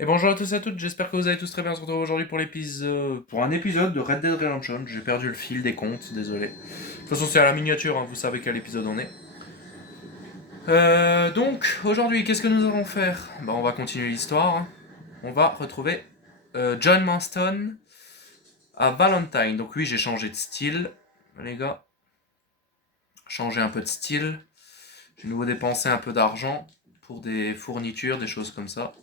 Et bonjour à tous et à toutes, j'espère que vous allez tous très bien. On se retrouve aujourd'hui pour un épisode de Red Dead Redemption. J'ai perdu le fil des comptes, désolé. De toute façon, c'est à la miniature, hein, vous savez quel épisode on est. Donc, aujourd'hui, qu'est-ce que nous allons faire? Bah, on va continuer l'histoire. Hein. On va retrouver John Marston à Valentine. Donc, oui, j'ai changé de style, les gars. Changé un peu de style. J'ai nouveau dépensé un peu d'argent pour des fournitures, des choses comme ça.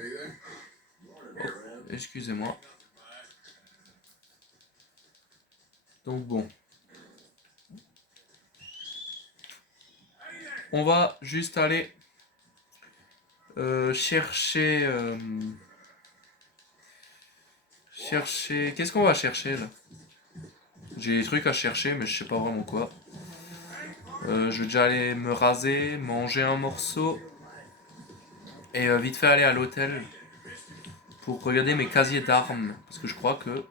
Oh, excusez-moi. Donc, bon. On va juste aller chercher. Chercher. Qu'est-ce qu'on va chercher là? J'ai des trucs à chercher, mais je sais pas vraiment quoi. Je vais déjà aller me raser, manger un morceau. Et vite fait aller à l'hôtel pour regarder mes casiers d'armes. Parce que je crois que.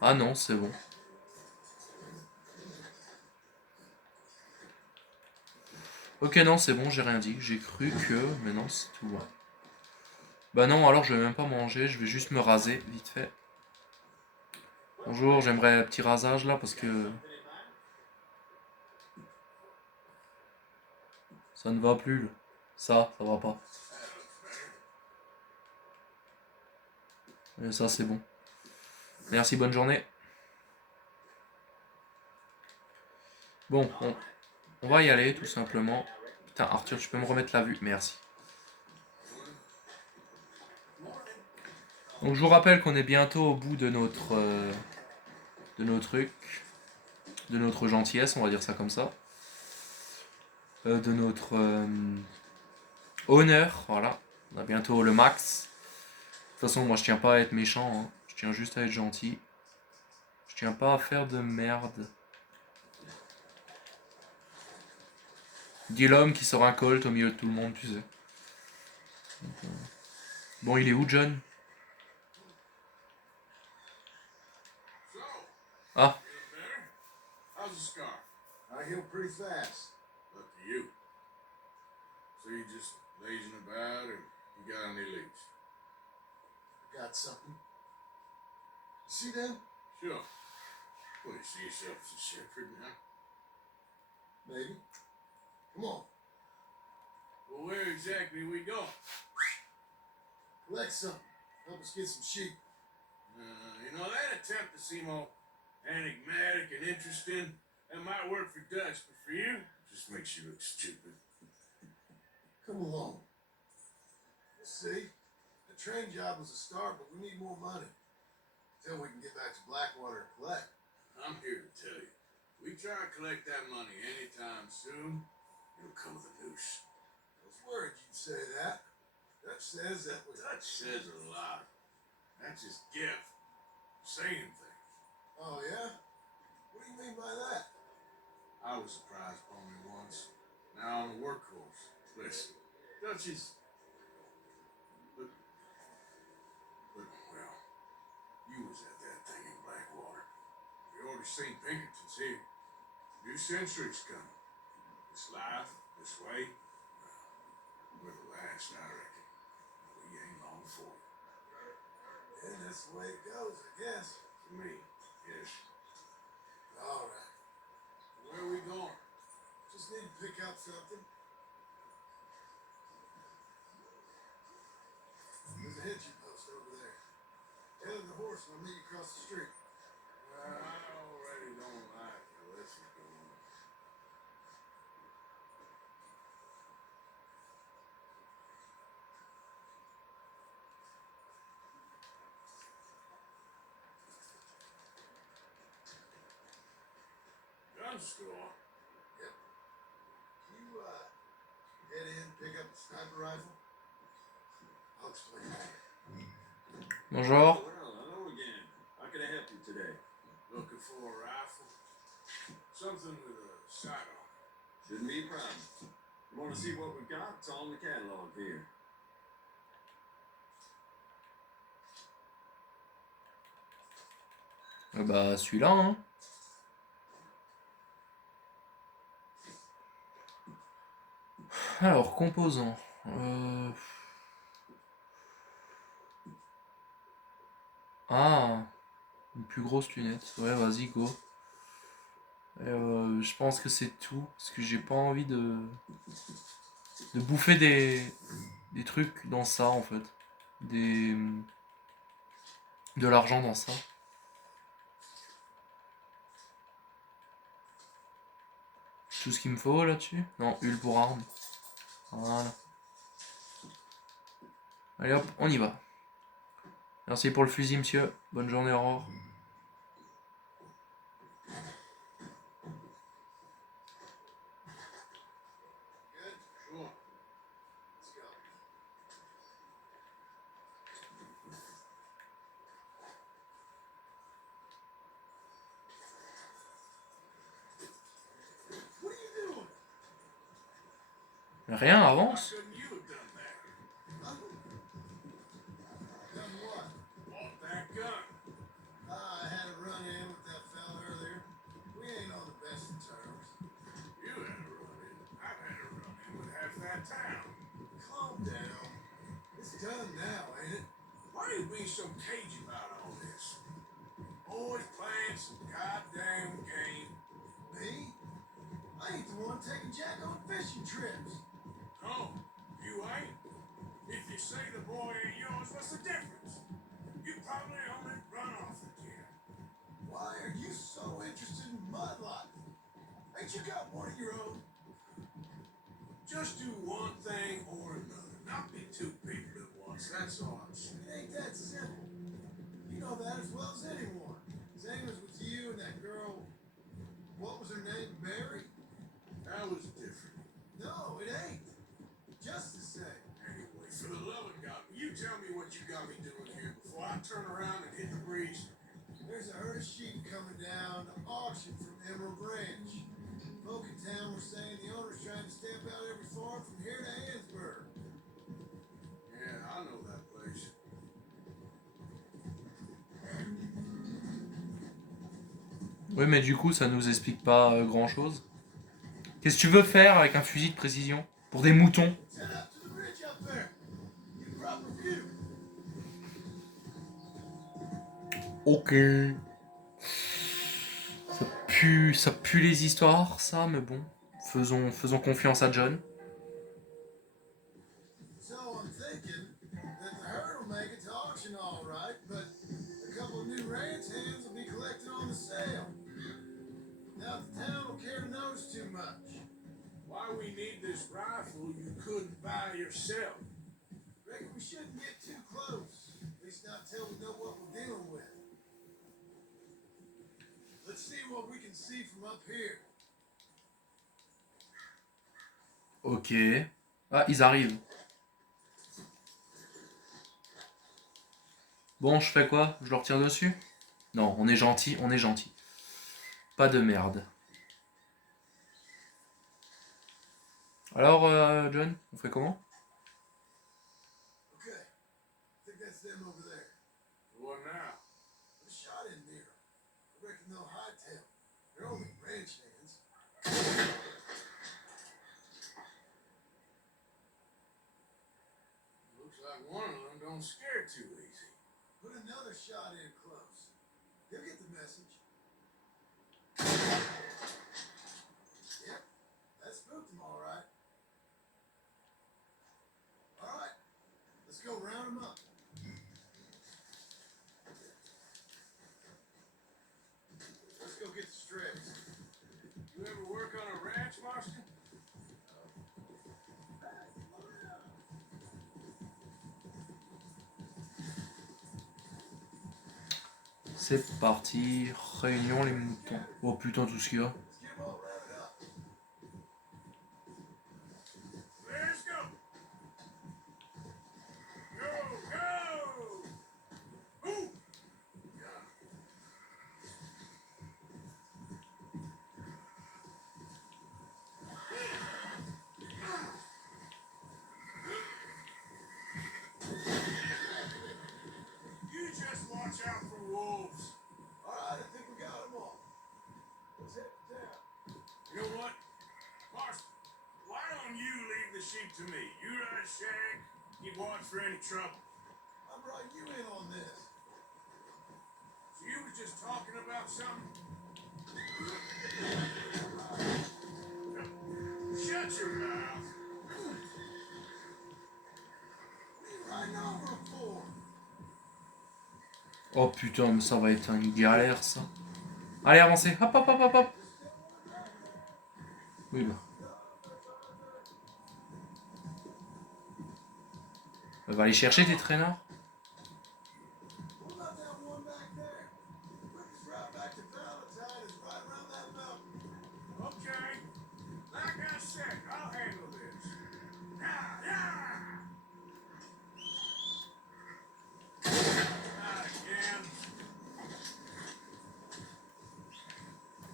Ah non, c'est bon. Ok, non, c'est bon, j'ai rien dit. J'ai cru que. Mais non, c'est tout. Ouais. Bah non, alors je vais même pas manger, je vais juste me raser, vite fait. Bonjour, j'aimerais un petit rasage là parce que. Ça ne va plus. Là. Ça va pas. Et ça, c'est bon. Merci, bonne journée. Bon, on va y aller tout simplement. Putain, Arthur, tu peux me remettre la vue? Merci. Donc je vous rappelle qu'on est bientôt au bout de nos trucs, de notre gentillesse, on va dire ça comme ça, de notre honneur, voilà. On a bientôt le max. De toute façon, moi je tiens pas à être méchant, hein. Je tiens juste à être gentil. Je tiens pas à faire de merde. Dis l'homme qui sort un colt au milieu de tout le monde, tu sais. Bon, il est où, John? Ah, How's the scar? I heal pretty fast. Up to you. So you just lazing about, or you got any leads? I got something. You see them? Sure. Well, you see yourself as a shepherd now? Maybe. Come on. Well, where exactly are we going? Collect something. Help us get some sheep. That attempt to seem all enigmatic and interesting, that might work for Dutch, but for you, it just makes you look stupid. Come along. We'll see. The train job was a start, but we need more money. Until we can get back to Blackwater and collect. I'm here to tell you. If we try to collect that money anytime soon, it'll come with a noose. I was worried you'd say that. Dutch says that was... Dutch says a lot. That's his gift. Saying things. Oh, yeah? What do you mean by that? I was a prize pony once. Now I'm a workhorse. Listen, Dutch is... But, well, you was at that thing in Blackwater. We already seen Pinkertons here. New century's coming. This life, this way, we're the last, I reckon. We ain't long for it. And that's the way it goes, I guess. For me, yes. All right. Where are we going? Just need to pick up something. There's a hitching post over there. Tell the horse and I'll meet you across the street. I already don't like where this is going. Gun store? Yep. You, head in, pick up the sniper rifle? I'll explain later. bonjour. Well, hello again. How can I help you today? Looking for a rifle? Something with a sight on it. Shouldn't be a problem. You want to see what we've got? It's all in the catalog here. Bah celui-là, hein. Alors, composants. Ah, une plus grosse lunette. Ouais, vas-y, go. Je pense que c'est tout. Parce que j'ai pas envie de bouffer des trucs dans ça, en fait. Des, de l'argent dans ça. Tout ce qu'il me faut là-dessus. Non, huile pour arme. Voilà. Allez hop, on y va. Merci pour le fusil, monsieur. Bonne journée, Aurore. Good? Sure. Let's go. What are you doing? Rien, Why avance. couldn't you have done that? Huh? Done what? Bought that gun. I had a run in with that fella earlier. We ain't on the best of terms. You had a run in. I've had a run in with half that town. Calm down. It's done now, ain't it? Why are you being so cagey about all this? Always playing some goddamn game. Me? I ain't the one taking Jack on fishing trips. No, you ain't. If you say the boy ain't yours, what's the difference? You probably only run off again. Why are you so interested in mud life? Ain't you got one of your own? Just do one thing or another. Not be two people at once. That's all I'm saying. It ain't that simple. You know that as well as anyone. Same as with you and that girl. What was her name? Mary? That was different. No, it ain't. Just the same. Anyway, for the love of God, will you tell me what you got me doing here before I turn around and hit the breeze? There's a herd of sheep coming down to auction from Emerald Ranch. Folk in town were saying the owner's trying to stamp out every farm from here to Hansburg. Yeah, I know that place. Oui, mais du coup, ça nous explique pas grand-chose. Qu'est-ce que tu veux faire avec un fusil de précision? Pour des moutons? Head up to the ridge up there. Get a proper view. Ok. Ça pue les histoires, ça, mais bon. Faisons confiance à John. So I'm thinking that the herd will make it to auction all right, but a couple of new ranch hands will be collected on the sale. Now the town will care to notice too much. Why we need this rifle you couldn't buy yourself? Reckon we shouldn't get too close. At least not till we know what we're dealing with. Let's see what we can see from up here. Ok. Ah, ils arrivent. Bon, je fais quoi? Je leur tire dessus? Non, on est gentil, on est gentil. Pas de merde. Alors, John, on fait comment? Okay. I think that's them over there. What now? A shot in near 'em. I reckon they'll hightail 'em. They're only ranch hands. Looks like one of them don't scare too easy. Put another shot in close. He'll get the message. Yep, that spooked him all right. All right, let's go round him up. Let's go get the strips. You ever work on a ranch, Marston? C'est parti. Réunion les moutons. Oh putain, tout ce qu'il y a. Let's get 'em all rounded up. Let's go. Go, go. Ooh. Yeah. You just watch out for wolves. All right, I think we got them all. Let's head to town. sheep to me. You ride Shag. Keep watch for any trouble. I brought you in on this. So you was just talking about something? Shut your mouth. What are you riding over him for? Oh putain, mais ça va être une galère ça. Allez, avancez. Hop, hop, hop, hop, hop. Oui, bah. Va aller chercher tes traînards. What about that one back there? Quickest route back to Valentine is right around that mountain. Okay. Like I said, I'll handle this. Now, not again.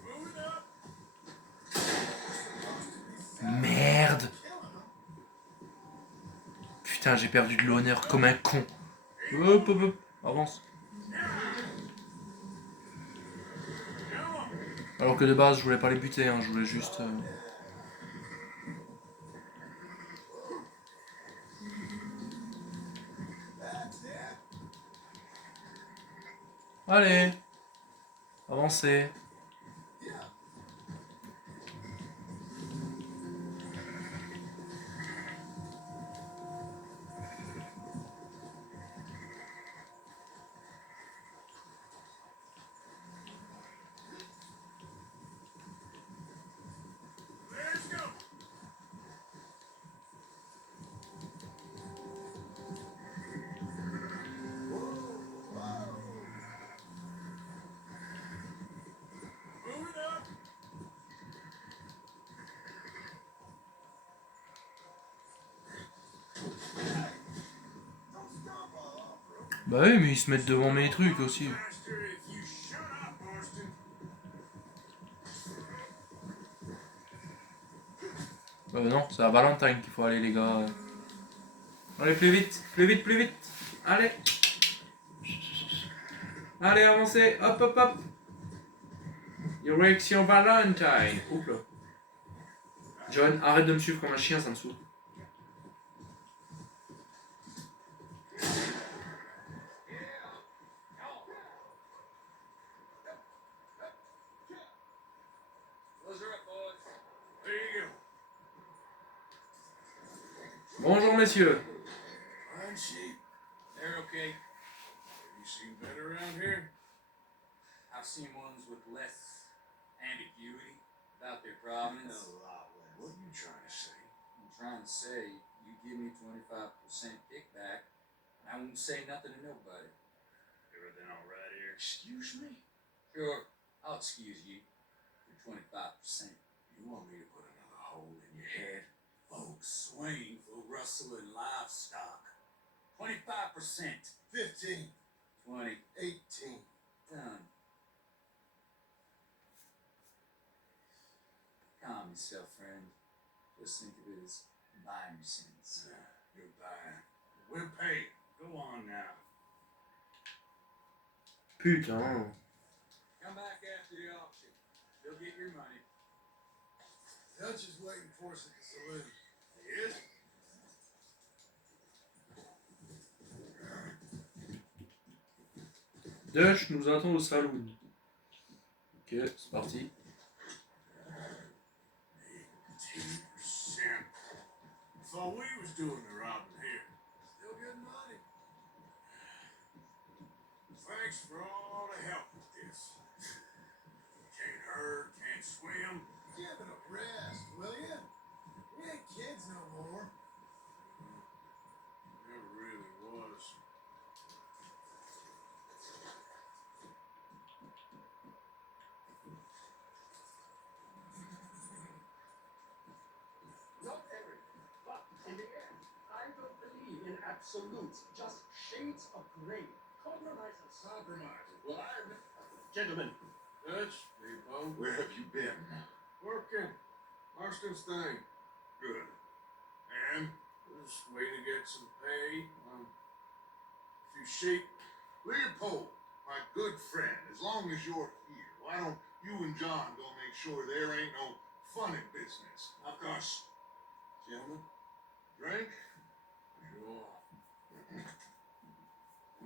Move it up. Merde. Killing him. Putain, j'ai perdu de l'honneur comme un con. Hop, hop, hop. Avance. Alors que de base, je voulais pas les buter, hein, je voulais juste... That's it. Allez. Avancez. Yeah. Let's go. Move it up. Don't stomp all over him. Bah oui, mais ils se mettent devant mes trucs aussi. Faster if you shut up, Marston. Non, c'est à Valentine qu'il faut aller, les gars. Allez, plus vite, plus vite, plus vite. Allez. Allez, avancez. Hop, hop, hop. Direction Valentine. Oups là. John, arrête de me suivre comme un chien, ça me saoule. Close her up, boys. There you go. Bonjour, messieurs. Fine sheep. They're okay. Have you seen better around here? I've seen ones with less ambiguity about their provenance. What are you trying to say? I'm trying to say, you give me 25% kickback, and I won't say nothing to nobody. Everything all right here? Excuse me? Sure, I'll excuse you for 25%. You want me to put another hole in your head? Folks swing for rustling livestock. 25%. 15. 20. 18. Done. Calm yourself, friend. Just think of it as buying your sins. You're buying. We're paid. Go on now. Putain. Come back after the auction. You'll get your money. Dutch is waiting for us at the saloon. He is? Dutch nous attend au saloon. Ok, c'est parti. 18%. Thought we was doing the robbing here. Still good money. Thanks for all the help with this. Can't herd, can't swim. Give it a rest, will ya? We ain't kids no more. Never really was. Not everything, but in the end, I don't believe in absolutes, just shades of gray. Compromises. Compromises. Well, I admit. Gentlemen, Dutch, hey, Bo. Where have you been? Working. Marston's thing. Good. And just waiting to get some pay on a few sheep. Leopold, my good friend, as long as you're here, why don't you and John go make sure there ain't no funny business? Of course. Gentlemen, Drink? Sure.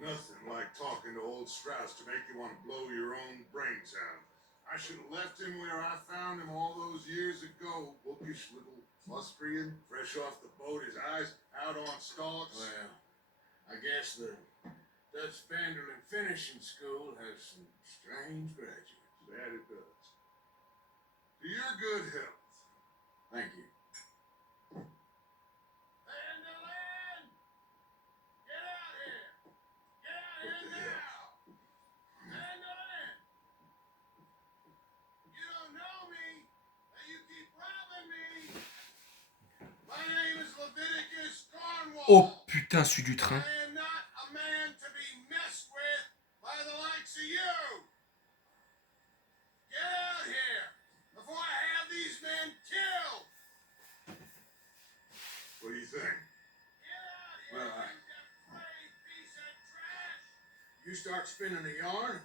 Nothing like talking to old Strauss to make you want to blow your own brains out. I should have left him where I found him all those years ago. Bookish little fustrian, fresh off the boat, his eyes out on stalks. Well, I guess the Dutch Vanderlyn Finishing School has some strange graduates. That it does. To your good health. Thank you. Vanderlyn! Get out here! Get out What here the hell? now! Vanderlyn! You don't know me, and you keep robbing me! My name is Leviticus Cornwall! Oh putain, celui du train. I am not a man to be messed with by the likes of you! Get out here before I have these men killed! What do you think? Get out here, Well, you depraved piece of trash! You start spinning a yarn,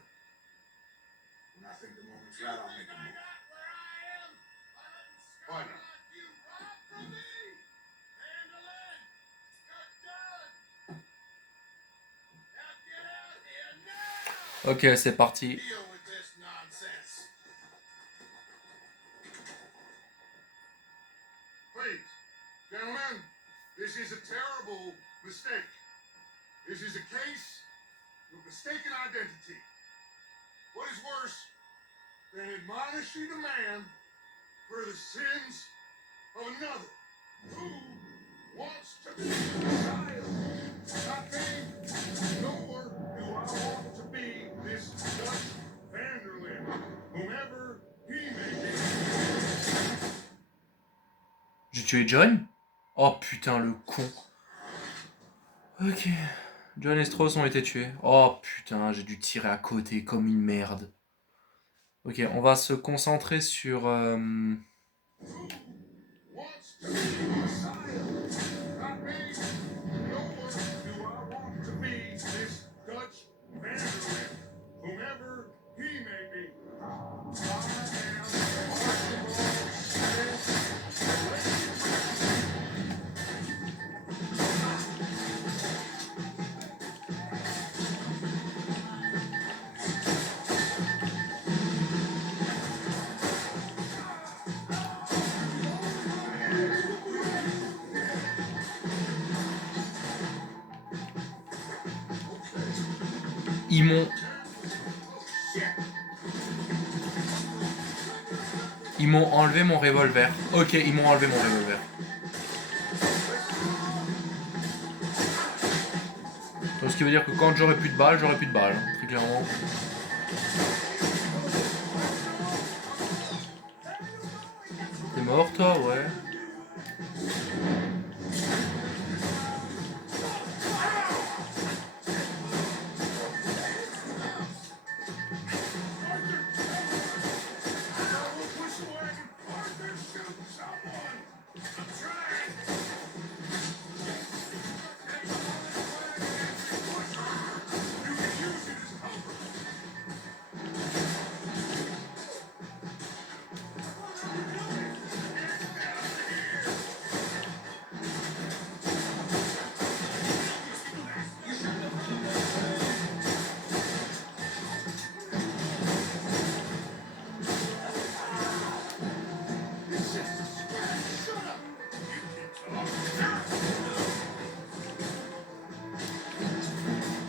and I think the moment's You right, I'll think make a I move. got where I am by letting Why scum not? like you rob from me? Vanderlyn, you're done! Now get out here now! Ok, c'est parti. Deal with this nonsense. Please, gentlemen, this is a terrible mistake. This is a case of mistaken identity. What is worse than admonishing a man for the sins of another who wants to be a child? Not me, nor do I want to be this Dutch Vanderlyn, whomever he may be. J'ai tué John? Oh putain, le con. Ok. John et Strauss ont été tués. Oh putain, j'ai dû tirer à côté comme une merde. Ok, on va se concentrer sur... Wants to be a child. Not me, nor do I want to be this Dutch Vanderlyn, whomever he may be. I am Archibald Smith. Ils m'ont... Ils m'ont enlevé mon revolver. Ok, ils m'ont enlevé mon revolver. Donc ce qui veut dire que quand j'aurai plus de balles, j'aurai plus de balles. Très clairement. T'es mort toi? Ouais.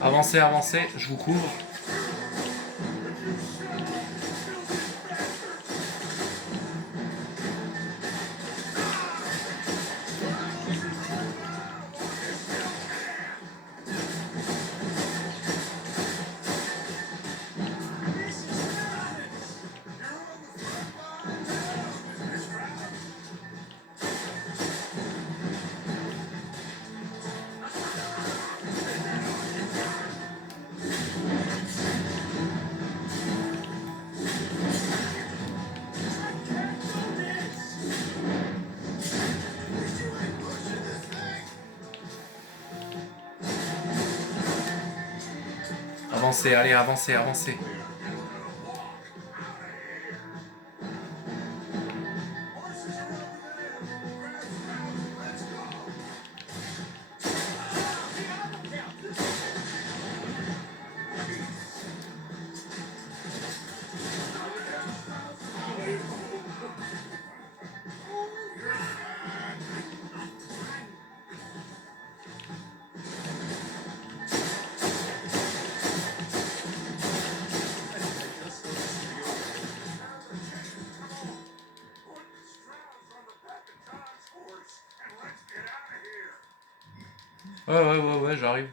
Avancez, avancez, je vous couvre. Avancez, allez, avancez, avancez. Ouais, j'arrive.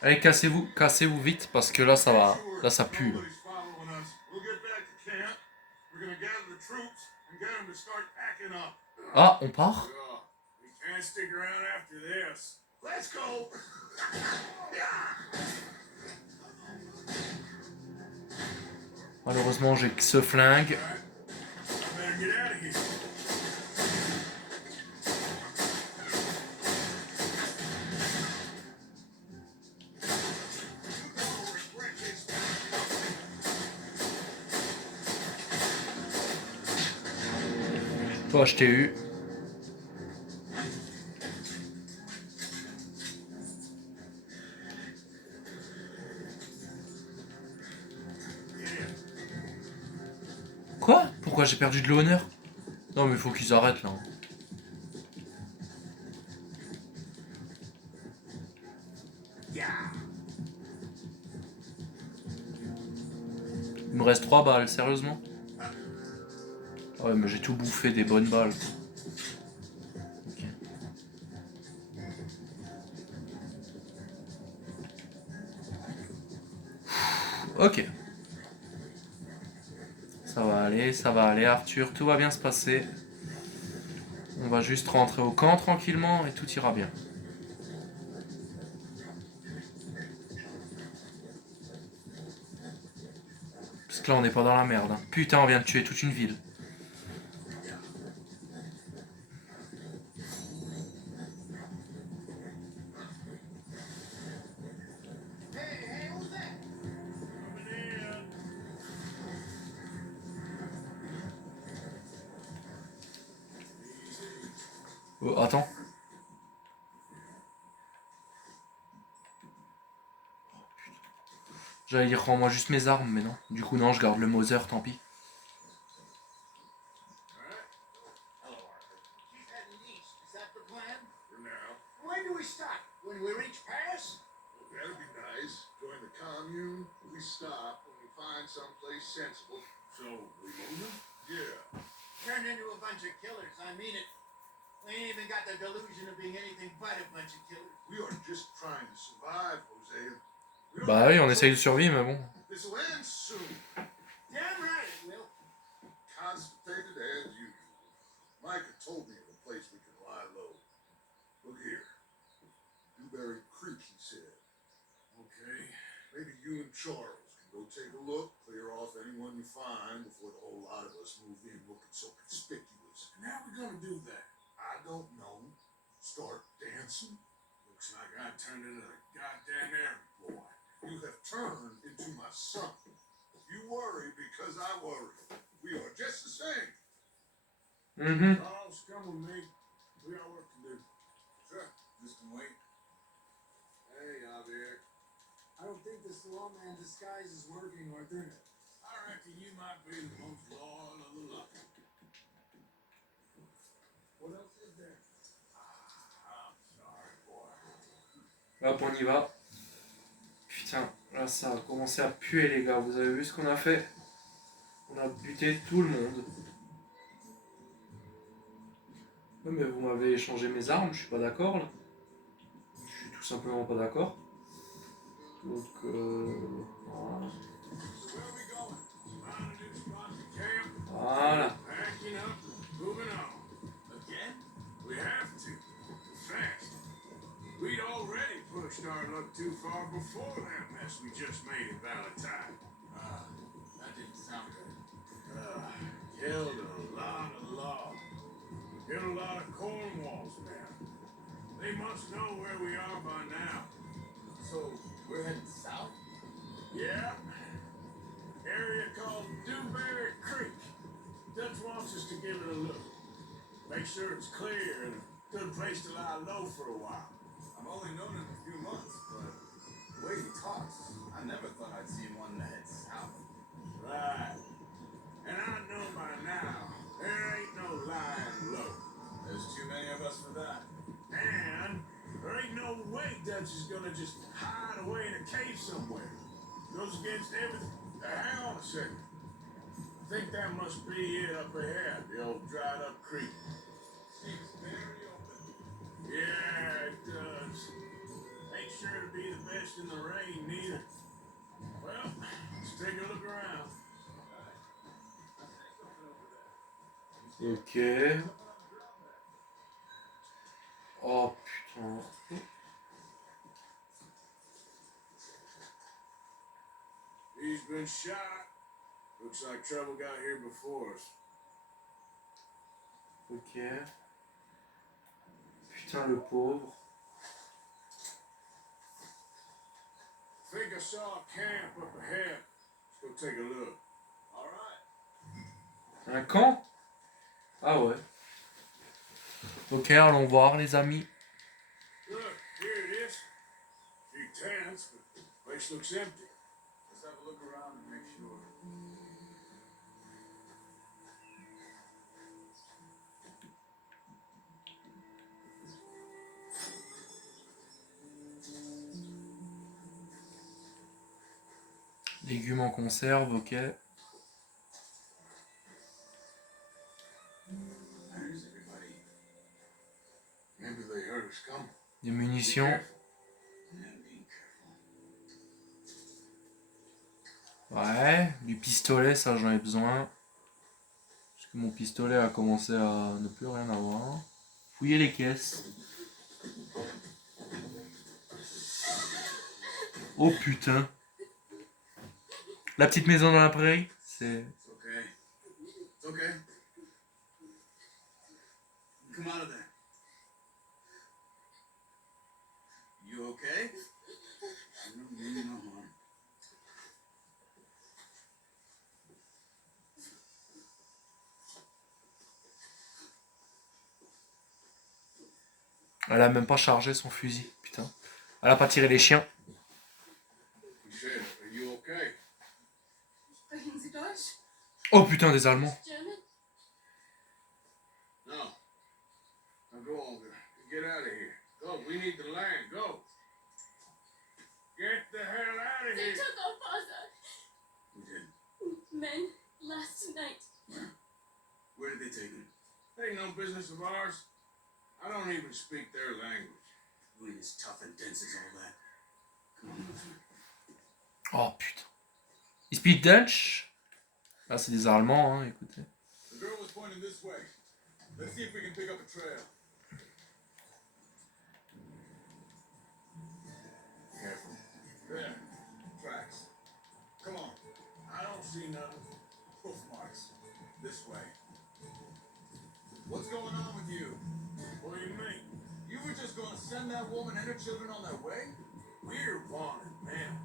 Allez, cassez-vous vite parce que là ça va, là ça pue. Là. Nobody's following us. We'll get back to camp. We're gonna gather the troops and get them to start packing up. Ah, on part? Oh, we can't stick around after this. Let's go. Malheureusement, j'ai que ce flingue. I better get out of here. Toi, je t'ai eu. Quoi? Pourquoi j'ai perdu de l'honneur? Non mais faut qu'ils arrêtent là. Il me reste 3 balles, sérieusement? Ah ouais mais j'ai tout bouffé des bonnes balles. Ok. Ça va aller Arthur, tout va bien se passer. On va juste rentrer au camp tranquillement et tout ira bien. Parce que là on n'est pas dans la merde. Hein. Putain, on vient de tuer toute une ville. Oh, attends. J'allais dire rends-moi juste mes armes, mais non. Du coup non, je garde le Mauser, tant pis. Hello, Arthur. Keep heading east. Is that the plan? For now. When do we stop? When we reach Paris? Well, that'd be nice. Join the commune. We stop when we find someplace sensible. So, we moving? Yeah. Turn into a bunch of killers. I mean it. We ain't even got the delusion of being anything but a bunch of killers. We are just trying to survive, Hosea. We don't Bah have oui, on to- essaye de survivre, mais bon. This will end soon. Damn right it will. Constipated as usual. Micah told me of a place we can lie low. Look here. Dewberry Creek, he said. Okay. Maybe you and Charles can go take a look, clear off anyone you find before the whole lot of us move in looking so conspicuous. And how we gonna do that? I don't know. Start dancing? Looks like I turned into a goddamn errand boy. You have turned into my son. You worry because I worry. We are just the same. Mhm. Charles, come with me. We got work to do. Sure. Just can wait. Hey, Javier. I don't think this lawman disguise is working, Arthur. I reckon you might be the most loyal of the lot. What else is there? I'm sorry, boy. Hop, on y va. Putain, là ça a commencé à puer les gars. Vous avez vu ce qu'on a fait? On a buté tout le monde. Ouais, mais vous m'avez échangé mes armes, je suis pas d'accord là. Je suis tout simplement pas d'accord. Donc voilà. So where are we going? Find a new spot to camp. Voilà. Packing up, moving on. Again? We have to. Fast. We'd already pushed our luck too far before that mess we just made at Valentine. That didn't sound good. Killed a lot of law. Killed a lot of Cornwall's men. They must know where we are by now. So, we're heading south? Yeah. Area called Dewberry Creek. Dutch wants us to give it a look. Make sure it's clear and a good place to lie low for a while. I've only known him a few months, but the way he talks, I never thought I'd see one that head south. Right. And I know by now, there ain't no lying low. There's too many of us for that. And there ain't no way Dutch is gonna just hide away in a cave somewhere. Goes against everything. Hang on a second. I think that must be it up ahead, the old dried up creek. Seems very open. Yeah, it does. Ok. Oh putain. He's been shot. Looks like trouble got here before us. Ok. Putain le pauvre. Think I saw a camp up ahead. Let's go take a look. All right. Un camp? Ah ouais. Ok, allons voir les amis. Look, here it is. Few tents, but the place looks empty. Let's have a look around and make sure. Légumes en conserve, ok. There's everybody. Maybe they heard us coming. Des munitions. Yeah, be careful. Ouais. Du pistolet, ça j'en ai besoin. Parce que mon pistolet a commencé à ne plus rien avoir. Fouiller les caisses. Oh putain. La petite maison dans la prairie, c'est... It's okay. It's okay. Come out of there. You okay? You don't mean no harm. Elle a même pas chargé son fusil, putain. Elle a pas tiré les chiens. He said, are you okay? Sprechen Sie Deutsch? Oh putain, des Allemands. German? No. Now go on, get out of here. Go, we need the land, go. Get the hell out of They here. took our father. We did. Men last night. Where did they take him? Ain't no business of ours. I don't even speak their language. You ain't as tough and dense as all that. Come on, Luther. Oh putain. Ils speak Dutch? Là c'est des Allemands, hein, écoutez. The girl was pointing this way. Let's see if we can pick up a trail. Careful. There. Tracks. Come on. I don't see nothing. Hoof marks. This way. What's going on with you? What do you mean? You were just gonna send that woman and her children on their way? We're wanted, man.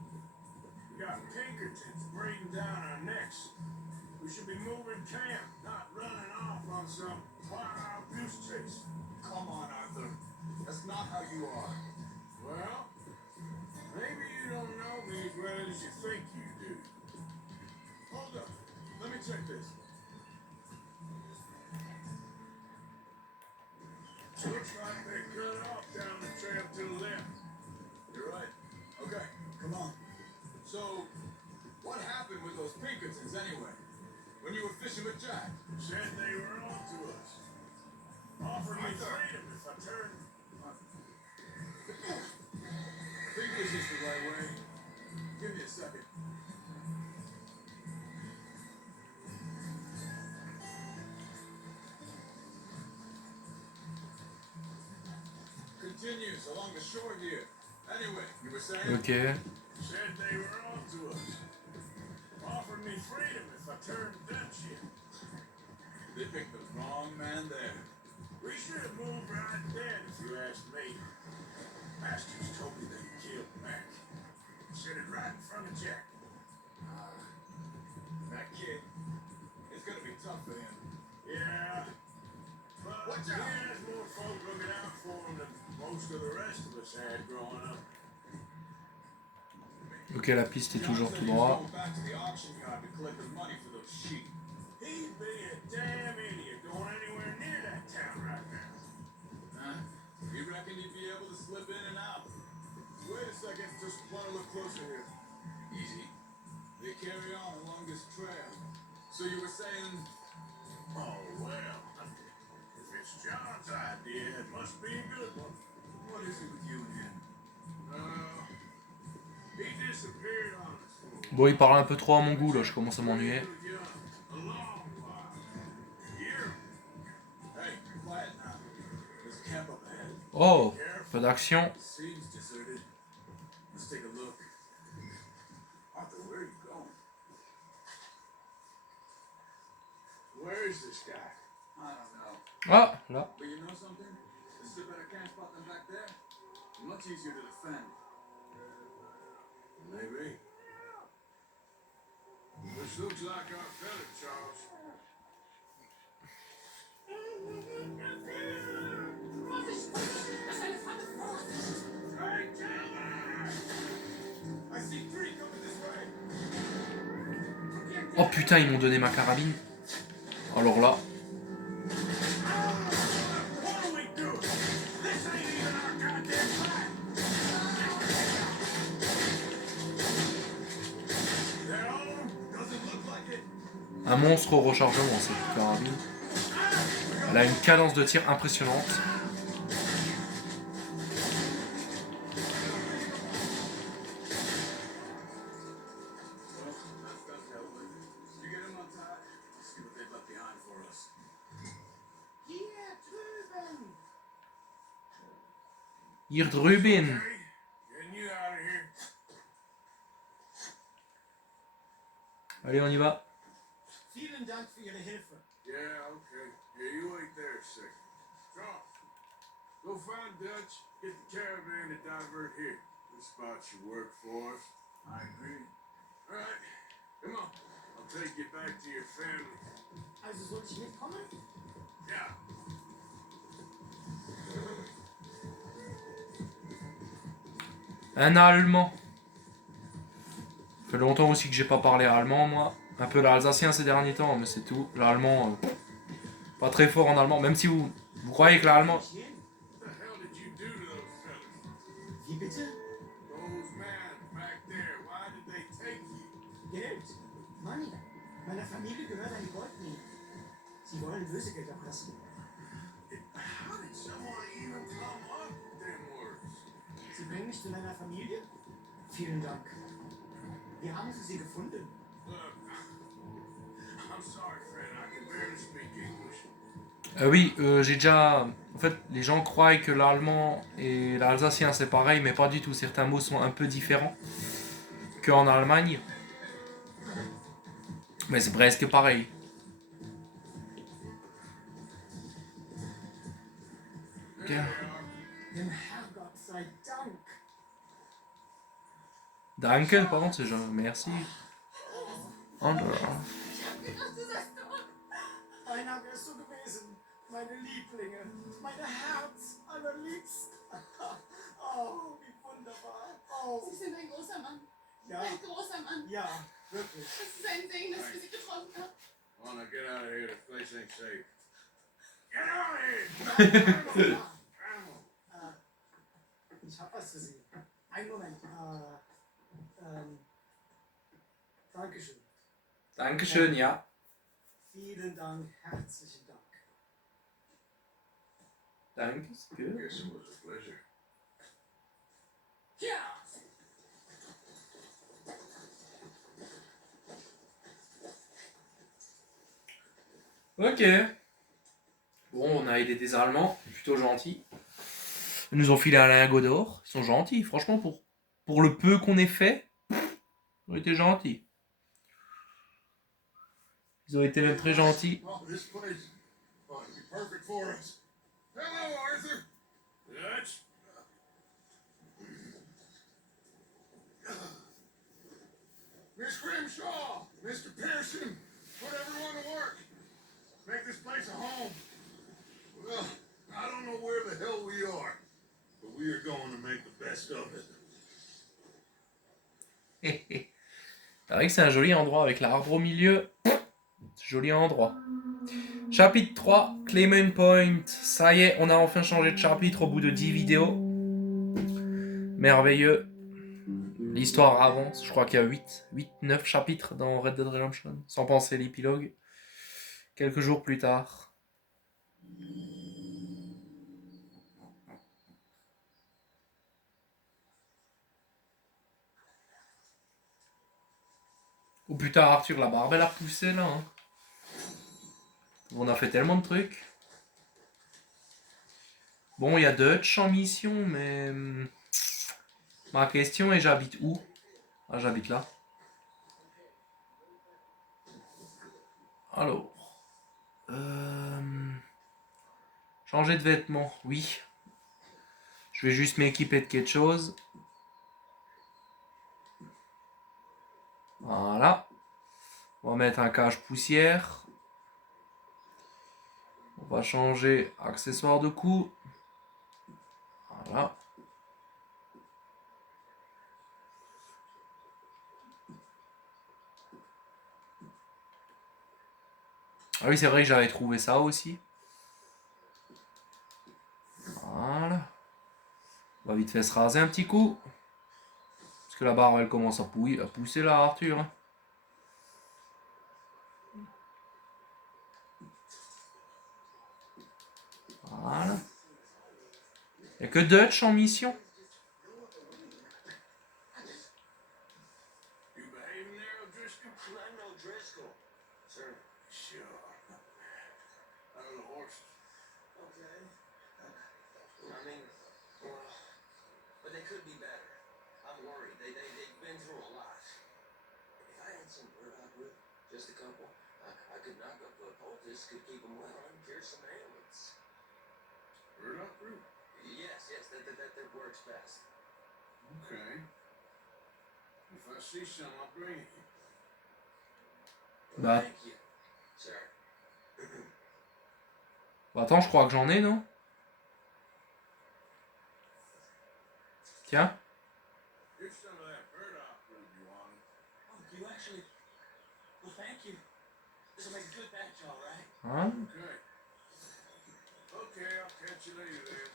We got Pinkertons breathing down our necks. We should be moving camp, not running off on some far-out goose chase. Come on, Arthur. That's not how you are. Well, maybe you don't know me as well as you think you do. Hold up. Let me check this. Looks like they cut off down the trail to the left. You're right. Okay, come on. So, what happened with those Pinkertons anyway? When you were fishing with Jack? Said they were on to us. Offered me freedom if I turned. I think this is the right way. Give me a second. Continues along the shore here. Anyway, you were saying? Ok. Said they were on to us. Offered me freedom if I turned Dutch in. They picked the wrong man there. We should have moved right then if you asked me. Masters told me they killed Mac. Said it right in front of Jack. That kid, it's gonna be tough for him. Yeah. But Watch he out. has more folk looking out for him than most of the rest of us had growing up. Ok, la piste est John toujours said tout he was droit. going back to the auction yard to collect the money for those sheep. He'd be a damn idiot going anywhere near that town right now. Huh? You reckon he'd be able to slip in and out? Wait a second, just want to look closer here. Easy. They carry on along this trail. So you were saying, Oh, well. If it's John's idea, it must be a good one. what is it with you and him? He disappeared on us for a Bon, il parle un peu trop à mon goût là, je commence à m'ennuyer. A long while. A year. Oh, peu d'action. The scene's deserted. Let's take a look. Arthur, where are you going? Where is this guy? I don't know. Ah, là. But you know something? This is a better camp spot than back there. Much easier to defend. Maybe. This looks like our fella, Charles. I see three coming this way. Oh putain, ils m'ont donné ma carabine. Alors là. What do we do? This ain't even our goddamn plan. They're on? Doesn't look like it. Un monstre au rechargement, cette carabine. Elle a une cadence de tir impressionnante. Well, that's dealt with. You get them untied. Let's see what they've left behind for us. Hier drüben! Hier drüben. Hey, getting you out of here. Allez, on y va. Vielen Dank für Ihre Hilfe. Yeah, okay. Yeah, you wait there a second. Charles, go find Dutch. Get the caravan to divert here. This spot should work for us. I agree. All right, come on. I'll take you back to your family. Also soll ich mitkommen? Yeah. Un allemand. Ça fait longtemps aussi que j'ai pas parlé allemand, moi. Un peu l'alsacien ces derniers temps, mais c'est tout. L'allemand, pas très fort en allemand. Même si vous croyez que l'allemand... Hier? What the hell did you do to those fellas? Wie bitte? Those men back there, why did they take you? Geld. Money. Meiner Familie gehört eine Goldmine. Sie wollen Lösegeld erpressen. How did someone even come up with them words? Sie bringen mich zu meiner Familie? Vielen Dank. Wie haben Sie sie gefunden? Look, I'm sorry, Fred. I can barely speak English. Oui, j'ai déjà... En fait, les gens croient que l'allemand et l'alsacien c'est pareil, mais pas du tout. Certains mots sont un peu différents qu'en Allemagne. Mais c'est presque pareil. There they are. Dem Herrgott sei Dank. Danke, par contre, c'est genre merci. Und, Ich hab gedacht, du sagst doch. Einer wärst du gewesen. Meine Lieblinge. Meine Herz. Allerliebst. Oh, wie wunderbar. Oh, Sie sind ein großer Mann. ja. Ein großer Mann. Ja, wirklich. Es ist ein Segen, dass wir Sie getroffen haben. Oh, now get out of here. This place ain't safe. Get out of here! Ja. Animal. Ich hab was für Sie. Einen Moment. Dankeschön. Dankeschön, ja. Vielen Dank. Herzlichen Dank. Danke, c'est good. Guess it was a pleasure. Ja. Ok. Bon, on a aidé des Allemands, plutôt gentils. Ils nous ont filé un lingot d'or. Ils sont gentils, franchement, pour le peu qu'on ait fait, ils ont été gentils. Ils ont été même très gentils. Oh, this place ought to be perfect for us. Hello, Arthur. Dutch. Miss Grimshaw, Mr. Pearson, put everyone to work. Make this place a home. Well, I don't know where the hell we are, but we are going to make the best of it. C'est vrai que c'est un joli endroit avec l'arbre au milieu. Joli endroit. Chapitre 3, Claymont Point. Ça y est, on a enfin changé de chapitre au bout de 10 vidéos. Merveilleux. L'histoire avance. Je crois qu'il y a 9 chapitres dans Red Dead Redemption. Sans penser l'épilogue. Quelques jours plus tard. Oh putain, Arthur, la barbe elle a poussé là. Hein. On a fait tellement de trucs. Bon, il y a Dutch en mission, mais... ma question est, j'habite où? Ah, j'habite là. Alors... changer de vêtements, oui. Je vais juste m'équiper de quelque chose. Voilà. On va mettre un cache-poussière. On va changer accessoire de cou. Voilà. Ah oui, c'est vrai que j'avais trouvé ça aussi. Voilà. On va vite fait se raser un petit coup. Parce que la barbe, elle commence à pousser là, Arthur. Hein. Voilà. Il n'y a que Dutch en mission. You behaving there, O'Driscoll? I'm no Driscoll, sir. Sure. How are the horses? Okay. I mean, well, but they could be better. I'm worried. They've been through a lot. If I had some burdock root, just a couple, I could knock up a poultice, could keep them well, and cure some ailments. Burdock root? Yes, that works best. Okay. If I see some, I'll bring it. Bah. Thank you, sir. Bah attends, je crois que j'en ai, non? Tiens. Here's some of that burdock root you wanted. Oh, do you actually? Well, thank you. This'll make a good batch, all right. Hein? Okay. Okay, I'll catch you later then.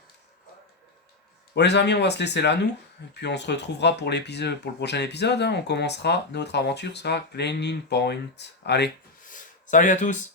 Bon les amis, on va se laisser là nous. Et puis on se retrouvera pour l'épisode, pour le prochain épisode. Hein. On commencera notre aventure sur Cleaning Point. Allez, salut à tous!